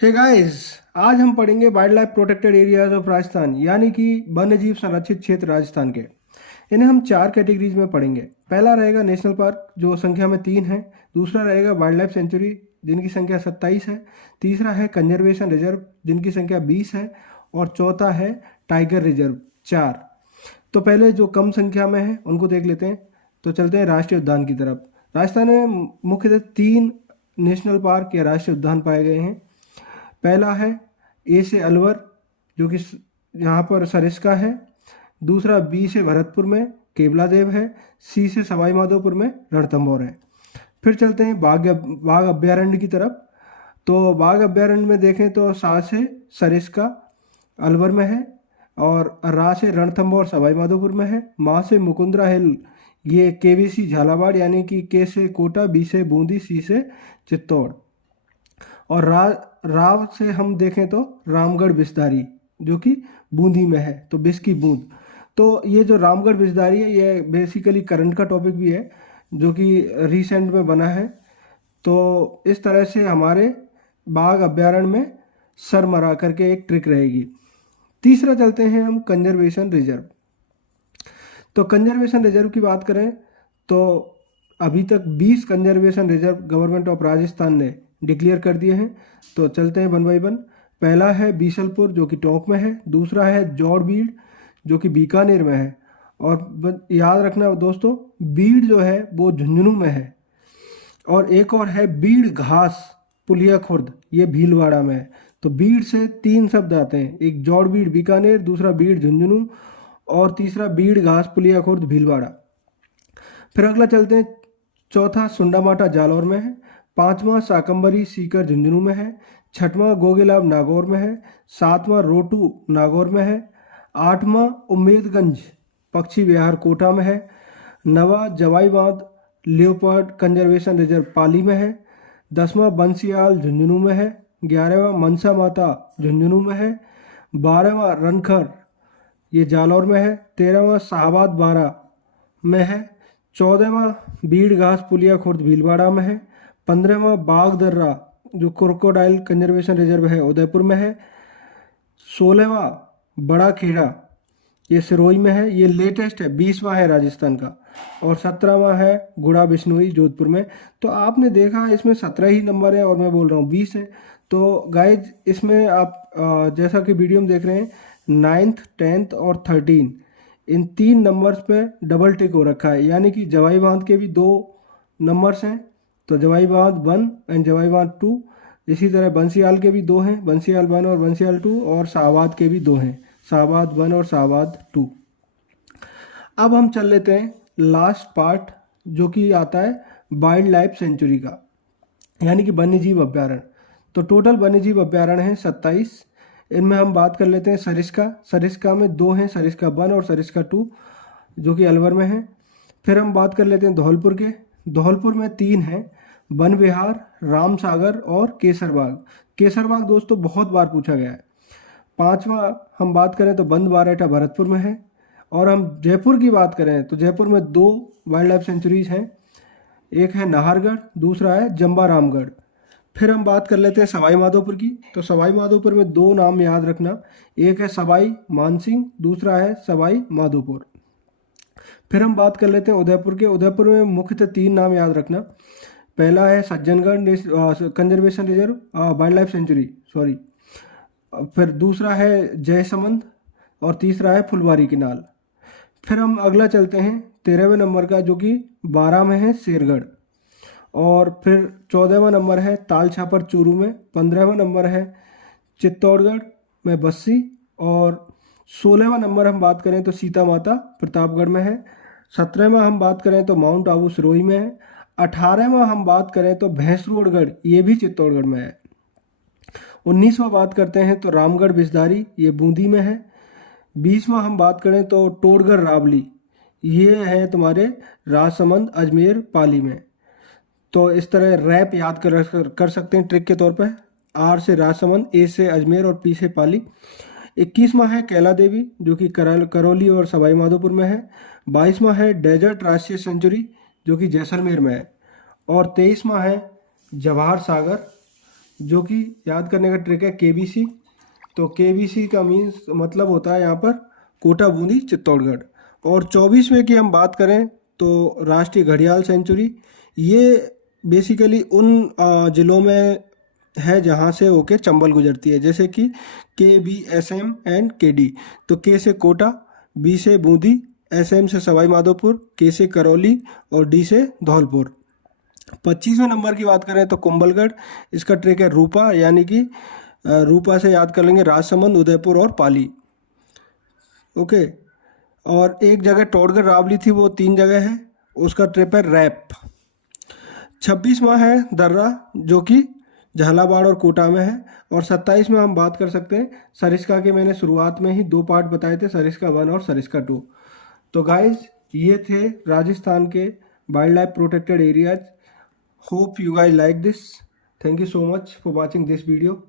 Hey guys, आज हम पढ़ेंगे wild life protected areas of Rajasthan यानी कि वन्य जीव संरक्षित क्षेत्र राजस्थान के। इन्हें हम चार कैटेगरीज में पढ़ेंगे। पहला रहेगा नेशनल पार्क जो संख्या में 3 है। दूसरा रहेगा वाइल्ड लाइफ सेंचुरी जिनकी संख्या 27 है। तीसरा है कंजर्वेशन रिजर्व जिनकी संख्या 20 है। और चौथा है टाइगर रिजर्व 4। तो पहले जो कम संख्या में है उनको देख लेते हैं। तो चलते हैं राष्ट्रीय उद्यान की तरफ। राजस्थान में मुख्यतः 3 नेशनल पार्क या राष्ट्रीय उद्यान पाए गए हैं। पहला है ए से अलवर जो कि यहाँ पर सरिस्का है। दूसरा बी से भरतपुर में केवला देव है। सी से सवाई माधोपुर में रणथंभौर है। फिर चलते हैं बाघ अभ्यारण्य की तरफ। तो बाघ अभ्यारण्य में देखें तो सा से सरिस्का अलवर में है। और रा से रणथंभौर सवाई माधोपुर में है। माँ से मुकुंदरा हिल ये केवीसी झालावाड़ यानी कि के से कोटा, बी से बूंदी, सी से चित्तौड़। और राव से हम देखें तो रामगढ़ बिस्दारी जो कि बूंदी में है, तो बिस की बूंद। तो ये जो रामगढ़ बिस्दारी है ये बेसिकली करंट का टॉपिक भी है जो कि रिसेंट में बना है। तो इस तरह से हमारे बाघ अभ्यारण्य में सर मरा करके एक ट्रिक रहेगी। तीसरा चलते हैं हम कंजर्वेशन रिजर्व। तो कंजर्वेशन रिजर्व की बात करें तो अभी तक 20 conservation reserve government of Rajasthan ने डिक्लेयर कर दिए हैं। तो चलते हैं वन बाई वन। पहला है बीसलपुर जो कि टोंक में है। दूसरा है जौड़बीड़ जो कि बीकानेर में है। और याद रखना दोस्तों, बीड़ जो है वो झुंझुनू में है। और एक और है बीड़ घास पुलिया खुर्द, ये भीलवाड़ा में है। तो बीड़ से 3 शब्द आते हैं, एक जौड़बीड़ बीकानेर, दूसरा बीड़ झुंझुनू और तीसरा बीड़ घास पुलिया खुर्द भीलवाड़ा। फिर अगला चलते हैं। चौथा सुंडामाटा जालौर में है। पांचवा शाकंभरी सीकर झुंझुनू में है। छठवां गोगेलाब नागौर में है। सातवां रोटू नागौर में है। आठवां उम्मेदगंज पक्षी विहार कोटा में है। नवा जवाई बांध लियोपर्ड कंजर्वेशन रिजर्व पाली में है। 10वां बंसियाल झुंझुनू में है। 11वां मनसा माता झुंझुनू में है। 12वां रनखर ये जालौर में है। 13वां शाहबाद बारा में है। 14वां बीड़ घास पुलिया खुर्द भीलवाड़ा में है। 15वां बाघ दर्रा जो क्रोकोडाइल कंजर्वेशन रिजर्व है उदयपुर में है। 16वां बड़ा खेड़ा ये सिरोही में है, ये लेटेस्ट है। 20वां है राजस्थान का। और 17वां है गुड़ा बिश्नोई जोधपुर में। तो आपने देखा इसमें 17 ही नंबर है और मैं बोल रहा हूँ 20 है। तो गाइज इसमें आप जैसा कि वीडियो में देख रहे हैं 9th 10th और 13 इन 3 नंबर्स पे डबल टिक हो रखा है, यानी कि जवाई बांध के भी 2 नंबर्स हैं। तो जवाई बांध 1 एंड जवाई बांध 2। इसी तरह बंसियाल के भी 2 हैं, बंसियाल 1 और बंसियाल 2। और शाहबाद के भी 2 हैं, शाहबाद 1 और शाहबाद 2। अब हम चल लेते हैं लास्ट पार्ट जो कि आता है वाइल्ड लाइफ सेंचुरी का, यानी कि वन्यजीव अभ्यारण्य। तो टोटल वन्यजीव अभ्यारण्य हैं 27। इनमें हम बात कर लेते हैं सरिस्का। सरिस्का में 2 हैं, सरिस्का 1 और सरिस्का 2 जो कि अलवर में है। फिर हम बात कर लेते हैं धौलपुर के। धौलपुर में 3 हैं, वन विहार, राम सागर और केसरबाग। केसरबाग दोस्तों बहुत बार पूछा गया है। 5वां हम बात करें तो बंद बारेठा भरतपुर में है। और हम जयपुर की बात करें तो जयपुर में 2 वाइल्ड लाइफ सेंचुरीज हैं, एक है नाहरगढ़, दूसरा है जंबा रामगढ़। फिर हम बात कर लेते हैं सवाई माधोपुर की। तो सवाई माधोपुर में 2 नाम याद रखना, एक है सवाई मानसिंह, दूसरा है सवाई माधोपुर। फिर हम बात कर लेते हैं उदयपुर के। उदयपुर में मुख्यतः 3 नाम याद रखना। पहला है Sajjangarh conservation reserve wild life sanctuary, sorry. फिर दूसरा है जयसमंद और तीसरा है फुलवारी किनाल। फिर हम अगला चलते हैं 13वें नंबर का जो कि 12 में है शेरगढ़। और फिर 14वां नंबर है ताल छापर चूरू में। 15वां नंबर है चित्तौड़गढ़ में बस्सी। और 16वां नंबर हम बात करें तो सीता माता प्रतापगढ़ में है। 17वां हम बात करें तो माउंट आबू सिरोही में है। 18वां हम बात करें तो भैंसरोडगढ़ ये भी चित्तौड़गढ़ में है। 19वां बात करते हैं तो रामगढ़ बिस्दारी ये बूंदी में है। 20वां हम बात करें तो टोडगढ़ रावली ये है तुम्हारे राजसमंद अजमेर पाली में। तो इस तरह रैप याद कर सकते हैं ट्रिक के तौर पर। आर से राजसमंद, ए से अजमेर और पी से पाली। 21वां है कैला देवी जो कि करौली और सवाई माधोपुर में है। 22वां है डेजर्ट राष्ट्रीय सेंचुरी जो कि जैसलमेर में है। और 23वां है जवाहर सागर जो कि याद करने का ट्रिक है केबीसी। तो केबीसी का मीन्स मतलब होता है यहाँ पर कोटा बूंदी चित्तौड़गढ़। और 24वें की हम बात करें तो राष्ट्रीय घड़ियाल सेंचुरी, ये बेसिकली उन ज़िलों में है जहाँ से होके चंबल गुजरती है, जैसे कि के, बी, एस एम एंड के डी। तो के से कोटा, बी से बूंदी, एस एम से सवाई माधोपुर, के से करौली और डी से धौलपुर। 25वें नंबर की बात करें तो कुंभलगढ़, इसका ट्रिक है रूपा, यानी कि रूपा से याद कर लेंगे राजसमंद, उदयपुर और पाली। ओके। और एक जगह टोडगढ़ रावली थी, वो 3 जगह है, उसका ट्रिप है रैप। 26वां है दर्रा, जो कि झालावाड़ और कोटा में है। और 27 में हम बात कर सकते हैं सरिस्का के। मैंने शुरुआत में ही 2 पार्ट बताए थे, सरिस्का 1 और सरिस्का 2। तो गाइज ये थे राजस्थान के wild life protected areas. Hope you guys like this. Thank you so much for watching this video.